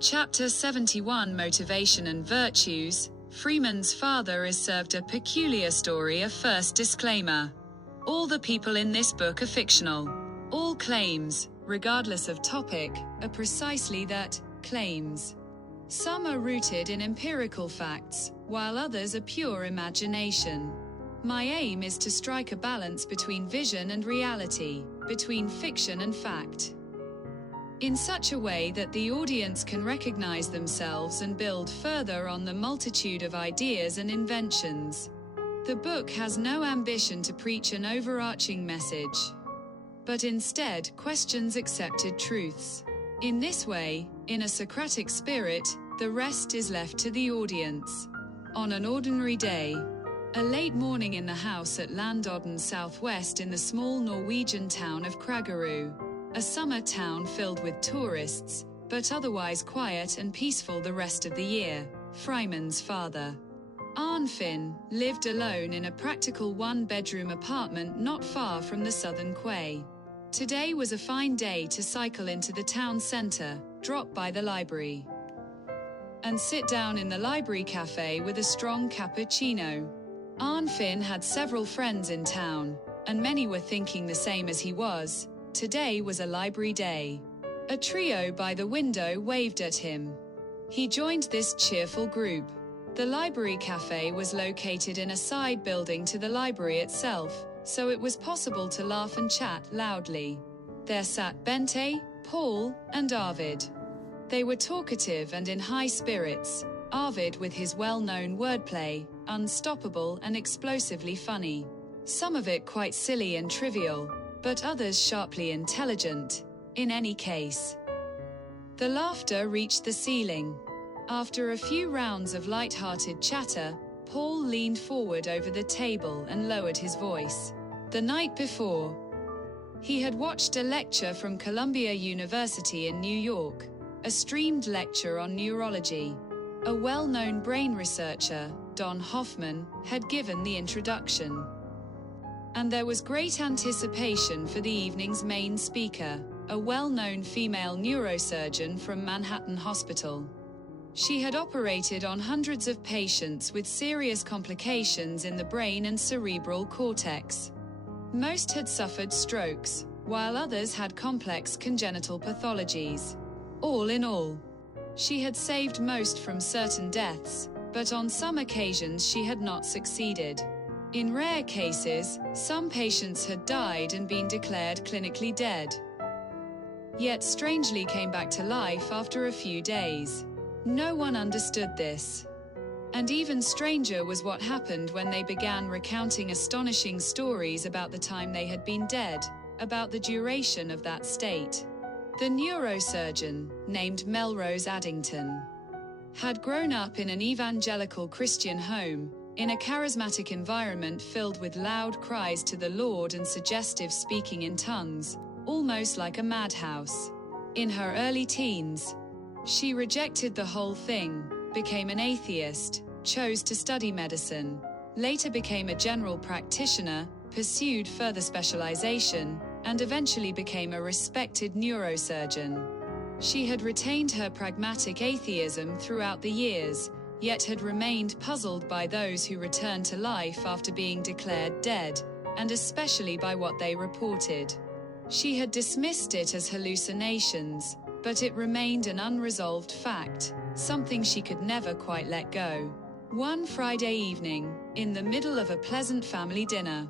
Chapter 71, Motivation and Virtues. Freeman's father is served a peculiar story. A first disclaimer. All the people in this book are fictional. All claims, regardless of topic, are precisely that, claims. Some are rooted in empirical facts, while others are pure imagination. My aim is to strike a balance between vision and reality, between fiction and fact, in such a way that the audience can recognize themselves and build further on the multitude of ideas and inventions. The book has no ambition to preach an overarching message, but instead questions accepted truths. In this way, in a Socratic spirit, the rest is left to the audience. On an ordinary day, a late morning in the house at Landodden southwest in the small Norwegian town of Kragerø, a summer town filled with tourists, but otherwise quiet and peaceful the rest of the year, Freeman's father, Arnfinn, lived alone in a practical one-bedroom apartment not far from the southern quay. Today was a fine day to cycle into the town centre, drop by the library, and sit down in the library cafe with a strong cappuccino. Arnfinn had several friends in town, and many were thinking the same as he was. Today was a library day. A trio by the window waved at him. He joined this cheerful group. The library cafe was located in a side building to the library itself, so it was possible to laugh and chat loudly. There sat Bente, Paul, and Arvid. They were talkative and in high spirits, Arvid with his well-known wordplay, unstoppable and explosively funny. Some of it quite silly and trivial, but others sharply intelligent. In any case, the laughter reached the ceiling. After a few rounds of light-hearted chatter, Paul leaned forward over the table and lowered his voice. The night before, he had watched a lecture from Columbia University in New York, a streamed lecture on neurology. A well-known brain researcher, Don Hoffman, had given the introduction, and there was great anticipation for the evening's main speaker, a well-known female neurosurgeon from Manhattan Hospital. She had operated on hundreds of patients with serious complications in the brain and cerebral cortex. Most had suffered strokes, while others had complex congenital pathologies. All in all, she had saved most from certain deaths, but on some occasions she had not succeeded. In rare cases, some patients had died and been declared clinically dead, yet strangely came back to life after a few days. No one understood this. And even stranger was what happened when they began recounting astonishing stories about the time they had been dead, about the duration of that state. The neurosurgeon, named Melrose Addington, had grown up in an evangelical Christian home, in a charismatic environment filled with loud cries to the Lord and suggestive speaking in tongues, almost like a madhouse. In her early teens, she rejected the whole thing, became an atheist, chose to study medicine, later became a general practitioner, pursued further specialization, and eventually became a respected neurosurgeon. She had retained her pragmatic atheism throughout the years, yet had remained puzzled by those who returned to life after being declared dead, and especially by what they reported. She had dismissed it as hallucinations, but it remained an unresolved fact, something she could never quite let go. One Friday evening, in the middle of a pleasant family dinner,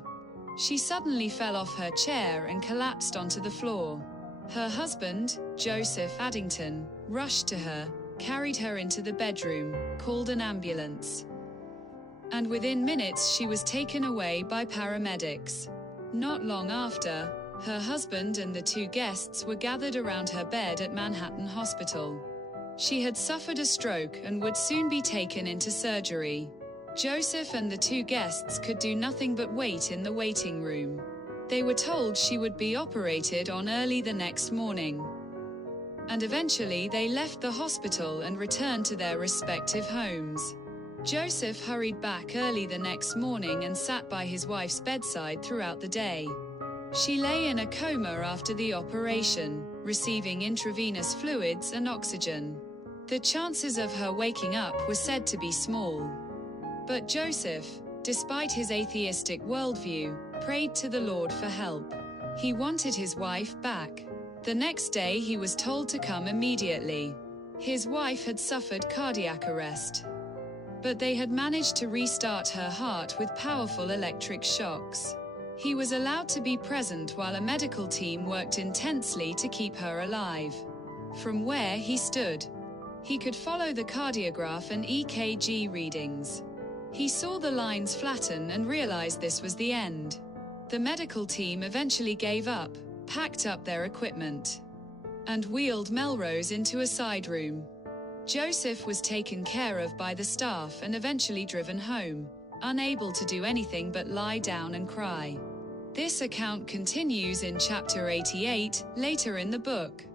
she suddenly fell off her chair and collapsed onto the floor. Her husband, Joseph Addington, rushed to her, carried her into the bedroom, called an ambulance, and within minutes she was taken away by paramedics. Not long after, her husband and the two guests were gathered around her bed at Manhattan Hospital. She had suffered a stroke and would soon be taken into surgery. Joseph and the two guests could do nothing but wait in the waiting room. They were told she would be operated on early the next morning, and eventually they left the hospital and returned to their respective homes. Joseph hurried back early the next morning and sat by his wife's bedside throughout the day. She lay in a coma after the operation, receiving intravenous fluids and oxygen. The chances of her waking up were said to be small. But Joseph, despite his atheistic worldview, prayed to the Lord for help. He wanted his wife back. The next day he was told to come immediately. His wife had suffered cardiac arrest, but they had managed to restart her heart with powerful electric shocks. He was allowed to be present while a medical team worked intensely to keep her alive. From where he stood, he could follow the cardiograph and EKG readings. He saw the lines flatten and realized this was the end. The medical team eventually gave up, packed up their equipment, and wheeled Melrose into a side room. Joseph was taken care of by the staff and eventually driven home, unable to do anything but lie down and cry. This account continues in chapter 88, later in the book.